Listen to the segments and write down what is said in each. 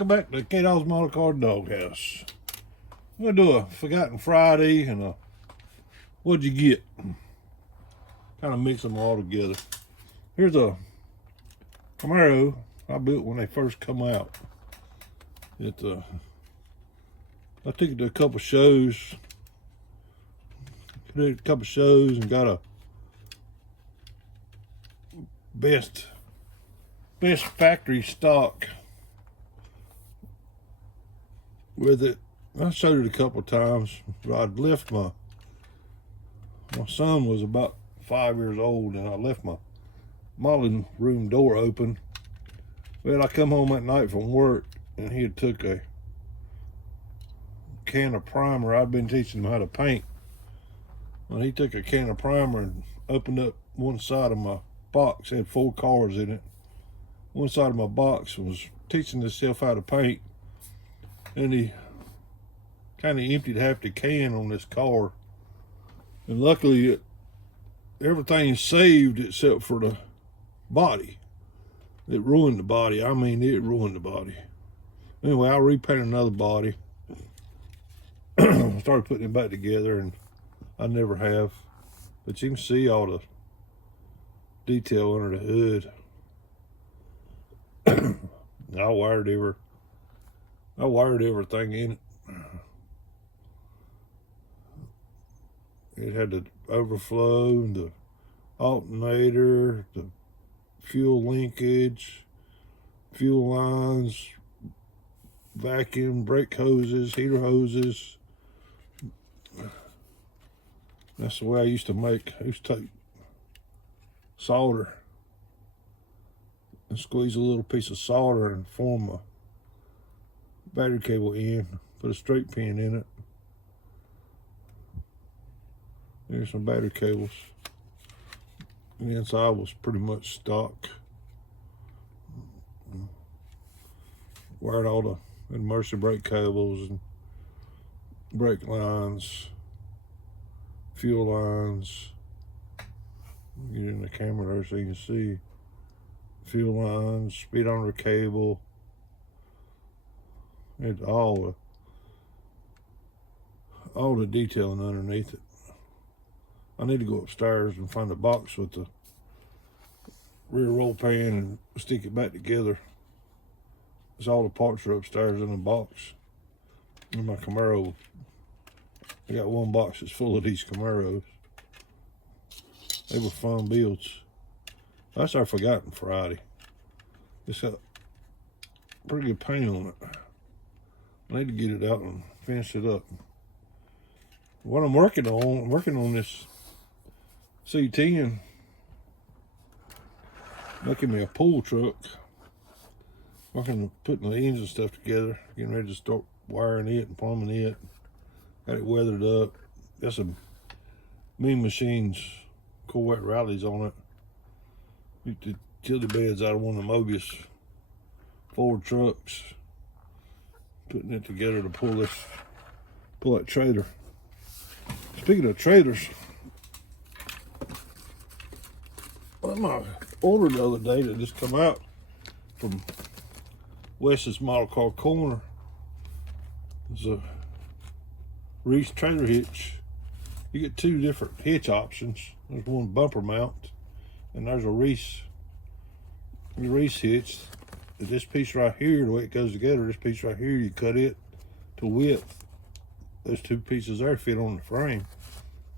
Welcome back to K-Dog's Model Car Doghouse. I'm going to do a Forgotten Friday and a What'd You Get? Kind of mix them all together. Here's a Camaro I built when they first come out. I took it to a couple shows. Did a couple shows and got a best factory stock with it. I showed it a couple times, but I'd left my son was about 5 years old, and I left my modeling room door open. Well, I come home at night from work, and he had took a can of primer. I'd been teaching him how to paint. Well, he took a can of primer and opened up one side of my box. It had 4 cars in it. One side of my box was teaching himself how to paint, and he kind of emptied half the can on this car. And luckily, everything's saved except for the body. It ruined the body. I mean, it ruined the body. Anyway, I repainted another body. Started putting it back together, and I never have. But you can see all the detail under the hood. I wired everything in it. It had the overflow, the alternator, the fuel linkage, fuel lines, vacuum, brake hoses, heater hoses. That's the way I used to take solder and squeeze a little piece of solder and form a battery cable in, put a straight pin in it. There's some battery cables. The inside was pretty much stock. Wired all the emergency brake cables and brake lines, fuel lines. Get in the camera there so you can see. Fuel lines, speedometer cable. It's all the detailing underneath it. I need to go upstairs and find a box with the rear roll pan and stick it back together. It's all the parts are upstairs in the box. In my Camaro, I got one box that's full of these Camaros. They were fun builds. That's our Forgotten Friday. It's got pretty good paint on it. I need to get it out and finish it up. What I'm working on this C10, making me a pool truck. Putting the engine stuff together, getting ready to start wiring it and plumbing it. Got it weathered up. Got some Mean Machines Corvette rallies on it. The utility beds out of one of the Mobius Ford trucks. Putting it together to pull that trailer. Speaking of trailers, I ordered the other day that just come out from Wes's Model Car Corner. It's a Reese trailer hitch. You get 2 different hitch options. There's one bumper mount, and there's a Reese hitch. This piece right here, the way it goes together, this piece right here, you cut it to width. Those 2 pieces there fit on the frame.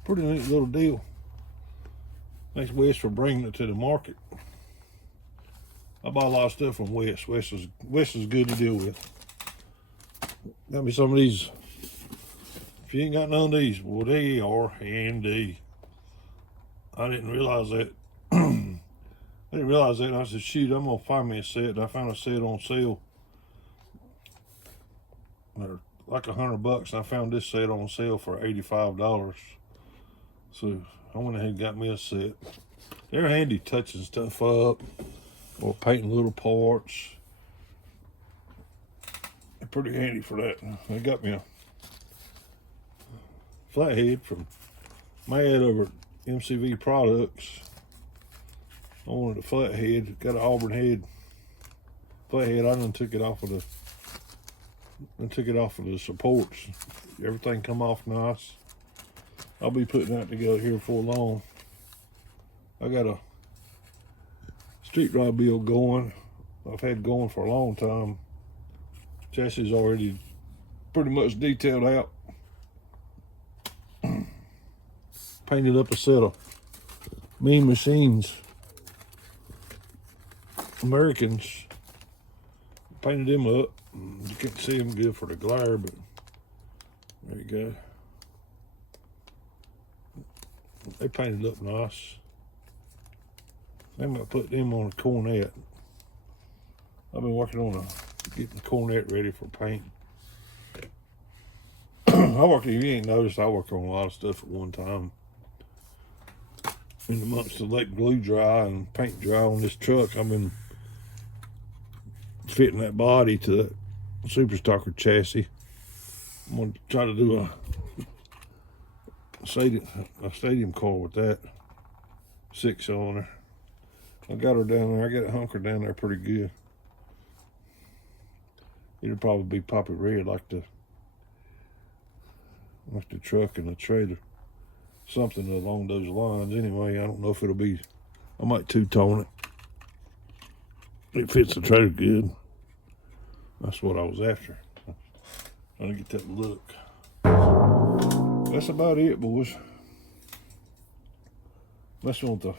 Pretty neat little deal. Thanks Wes for bringing it to the market. I buy a lot of stuff from Wes. Wes is good to deal with. Got me some of these. If you ain't got none of these, well, they are handy. I didn't realize that. And I said, shoot, I'm gonna find me a set. And I found a set on sale. They're like $100, and I found this set on sale for $85. So I went ahead and got me a set. They're handy touching stuff up or painting little parts. They're pretty handy for that. They got me a flathead from Mad over at MCV Products. I wanted a flathead. Got an Auburn head flathead. I done took it off of the and took it off of the supports. Everything come off nice. I'll be putting that together here before long. I got a street rod build going. I've had going for a long time. Chassis is already pretty much detailed out. Painted up a set of Mean Machines Americans. Painted them up. You can't see them good for the glare, but there you go. They painted up nice. I'm gonna put them on a cornet. I've been working on getting the cornet ready for paint. If you ain't noticed, I work on a lot of stuff at one time. In the months to let glue dry and paint dry on this truck, I've been fitting that body to that Super Stalker chassis. I'm gonna try to do a stadium car with that 6-cylinder. I got her down there. I got it hunkered down there pretty good. It'll probably be poppy red like the truck and the trailer. Something along those lines. Anyway, I don't know if it'll be. I might two-tone it. It fits the trailer good. That's what I was after. Trying to get that look. That's about it, boys. Messing with the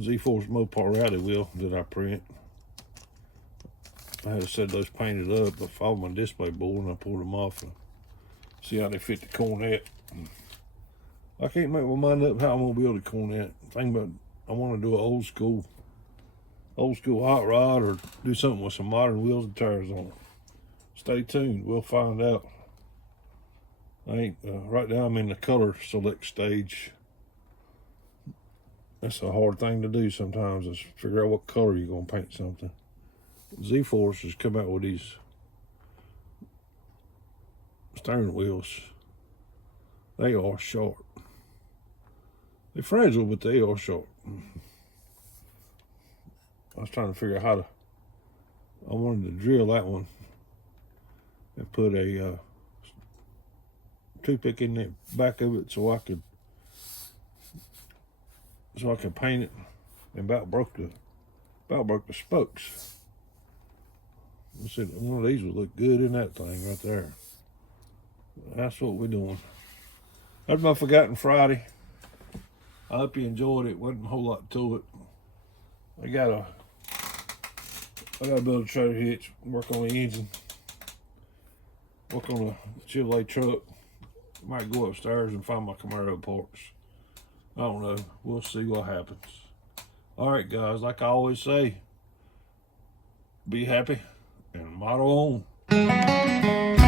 Z-Force Mopar Rally wheel that I print. I had to set those painted up. I followed my display board and I pulled them off and see how they fit the cornet. I can't make my mind up how I'm gonna build a cornet. Think about, I want to do an old school hot rod or do something with some modern wheels and tires on it. Stay tuned. We'll find out. I ain't right now. I'm in the color select stage. That's a hard thing to do sometimes, is figure out what color you're gonna paint something. Z-Force has come out with these steering wheels. They are sharp. They're fragile, but they are sharp. I was trying to figure out how to. I wanted to drill that one and put a toothpick in the back of it so I could paint it, and about broke the spokes. I said one of these would look good in that thing right there. That's what we're doing. That's my Forgotten Friday. I hope you enjoyed it. Wasn't a whole lot to it. I gotta build a trailer hitch, work on the engine, work on a Chevrolet truck. Might go upstairs and find my Camaro parts. I don't know. We'll see what happens. All right, guys. Like I always say, be happy and model on.